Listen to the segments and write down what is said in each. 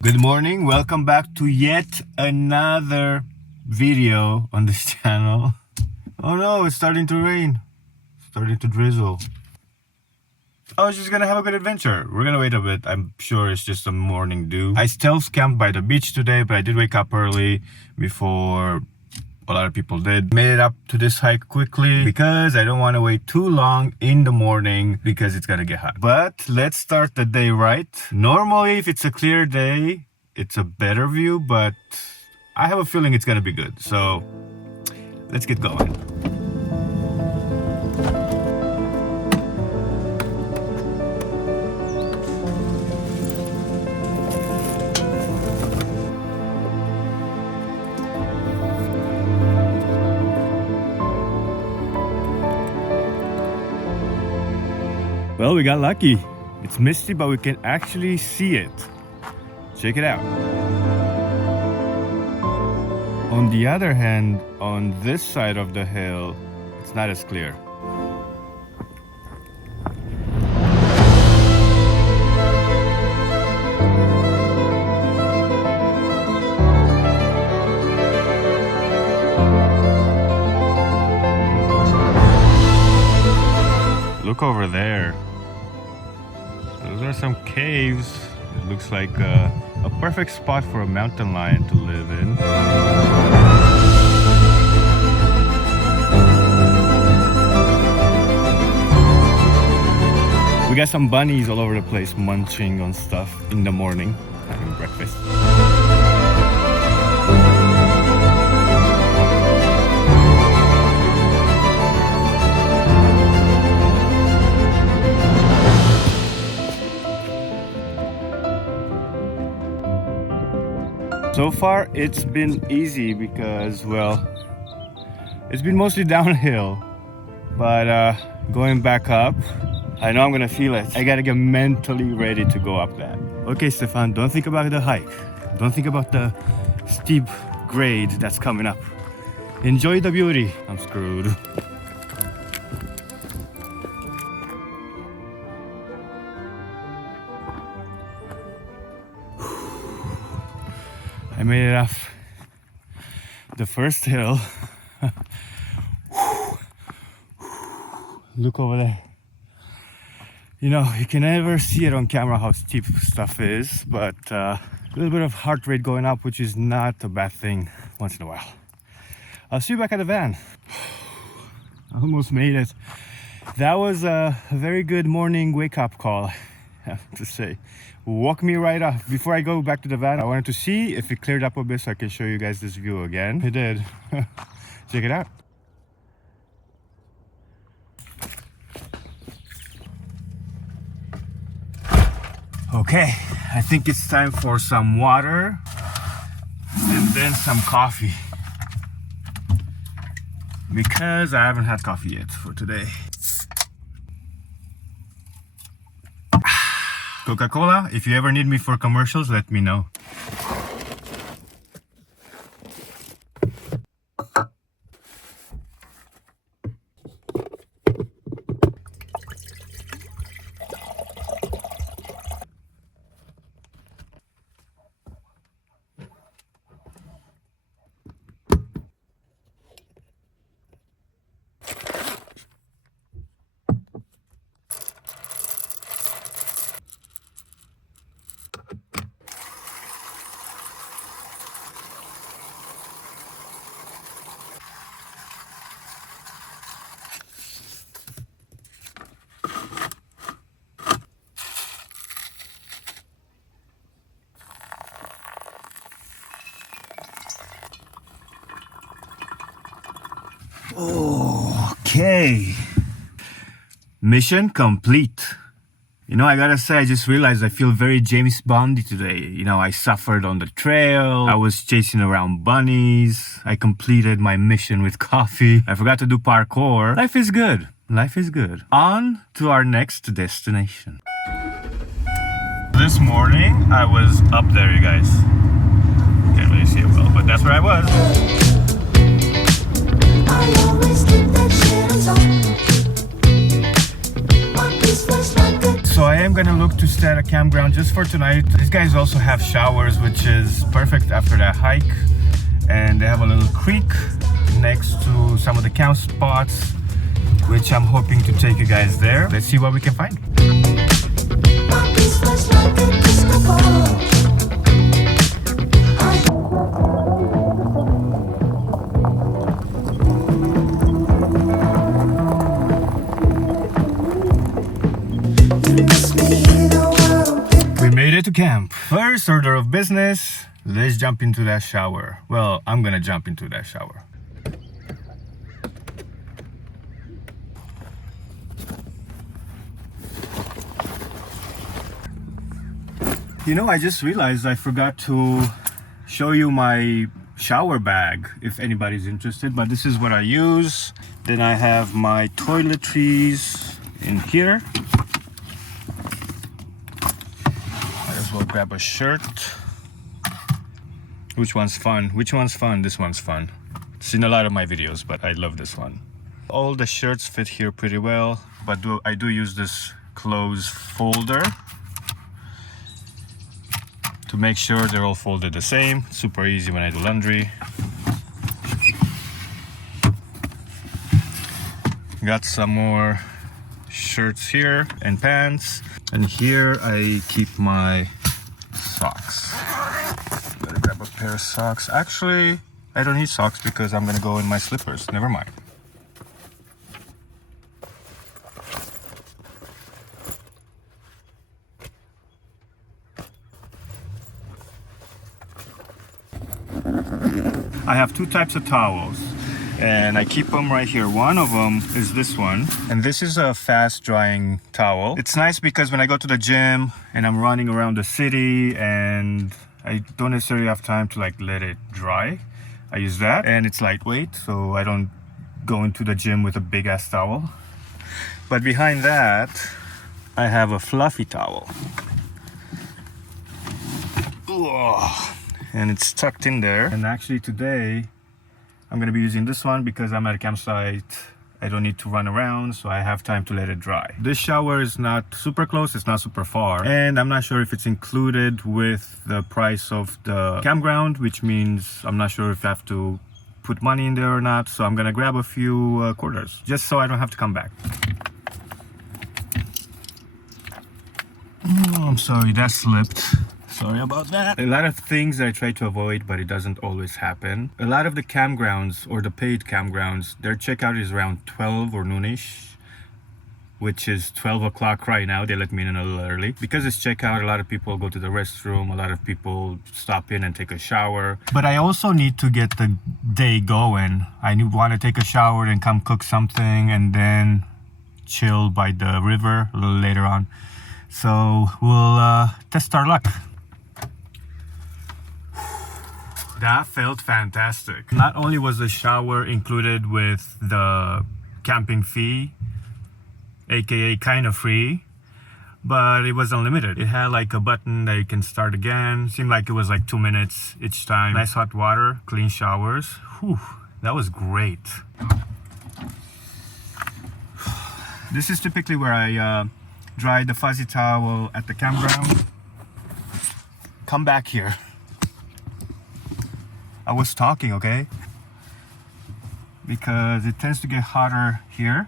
Good morning, welcome back to yet another video on this channel. Oh no, it's starting to rain. Starting to drizzle. I was just gonna have a good adventure. We're gonna wait a bit. I'm sure it's just a morning dew. I stealth camped by the beach today, but I did wake up early before a lot of people did. Made it up to this hike quickly because I don't want to wait too long in the morning because it's gonna get hot. But let's start the day right. Normally, if it's a clear day, it's a better view, but I have a feeling it's gonna be good. So let's get going. Well, we got lucky. It's misty, but we can actually see it. Check it out. On the other hand, on this side of the hill, it's not as clear. Look over there. Those are some caves. It looks like a perfect spot for a mountain lion to live in. We got some bunnies all over the place munching on stuff in the morning, having breakfast. So far, it's been easy because, well, it's been mostly downhill, but going back up, I know I'm gonna feel it. I gotta get mentally ready to go up that. Okay, Stefan, don't think about the hike. Don't think about the steep grade that's coming up. Enjoy the beauty. I'm screwed. I made it off the first hill. Look over there. You know, you can never see it on camera how steep stuff is, but a little bit of heart rate going up, which is not a bad thing once in a while. I'll see you back at the van. I almost made it. That was a very good morning wake-up call, I have to say. Woke me right up. Before I go back to the van, I wanted to see if it cleared up a bit so I can show you guys this view again. It did. Check it out. Okay, I think it's time for some water and then some coffee, because I haven't had coffee yet for today. Coca-Cola, if you ever need me for commercials, let me know. Okay, mission complete. You know, I gotta say, I just realized I feel very James Bondy today. You know, I suffered on the trail, I was chasing around bunnies, I completed my mission with coffee, I forgot to do parkour. Life is good. Life is good. On to our next destination. This morning, I was up there, you guys. Can't really see it well, but that's where I was. I always keep that shit on. So I am gonna look to stay at a campground just for tonight. These guys also have showers, which is perfect after that hike. And they have a little creek next to some of the camp spots, which I'm hoping to take you guys there. Let's see what we can find. We made it to camp. First order of business, let's jump into that shower. Well, I'm gonna jump into that shower. You know, I just realized I forgot to show you my shower bag if anybody's interested, but this is what I use. Then I have my toiletries in here. Might as well grab a shirt. Which one's fun? Which one's fun? This one's fun. It's in a lot of my videos, but I love this one. All the shirts fit here pretty well, but I do use this clothes folder to make sure they're all folded the same. Super easy when I do laundry. Got some more shirts here and pants. And here I keep my socks. Gotta grab a pair of socks. Actually, I don't need socks because I'm gonna go in my slippers. Never mind. I have two types of towels and I keep them right here. One of them is this one, and this is a fast drying towel. It's nice because when I go to the gym and I'm running around the city and I don't necessarily have time to like let it dry, I use that, and it's lightweight, so I don't go into the gym with a big ass towel. But behind that I have a fluffy towel. Ugh. And it's tucked in there. And actually today I'm gonna be using this one because I'm at a campsite. I don't need to run around, so I have time to let it dry. This shower is not super close, it's not super far, and I'm not sure if it's included with the price of the campground, which means I'm not sure if I have to put money in there or not. So I'm gonna grab a few quarters just so I don't have to come back. Oh, I'm sorry, that slipped. Sorry about that. A lot of things I try to avoid, but it doesn't always happen. A lot of the campgrounds or the paid campgrounds, their checkout is around 12 or noonish, which is 12 o'clock right now. They let me in a little early. Because it's checkout, a lot of people go to the restroom, a lot of people stop in and take a shower. But I also need to get the day going. I want to take a shower and come cook something and then chill by the river a little later on. So we'll test our luck. That felt fantastic. Not only was the shower included with the camping fee, aka kind of free, but it was unlimited. It had like a button that you can start again. Seemed like it was like 2 minutes each time. Nice hot water, clean showers. Whew, that was great. This is typically where I dry the fuzzy towel at the campground. Come back here. I was talking, okay? Because it tends to get hotter here.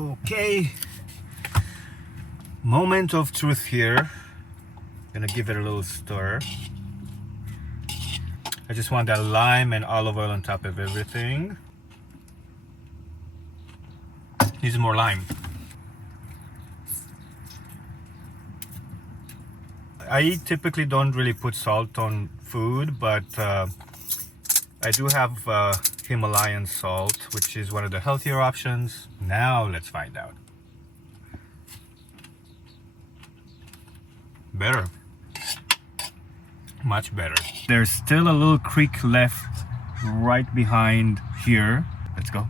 Okay. Moment of truth here. Gonna give it a little stir. I just want that lime and olive oil on top of everything. Needs more lime. I typically don't really put salt on food, but I do have Himalayan salt, which is one of the healthier options. Now let's find out. Better. Much better. There's still a little creek left right behind here. Let's go.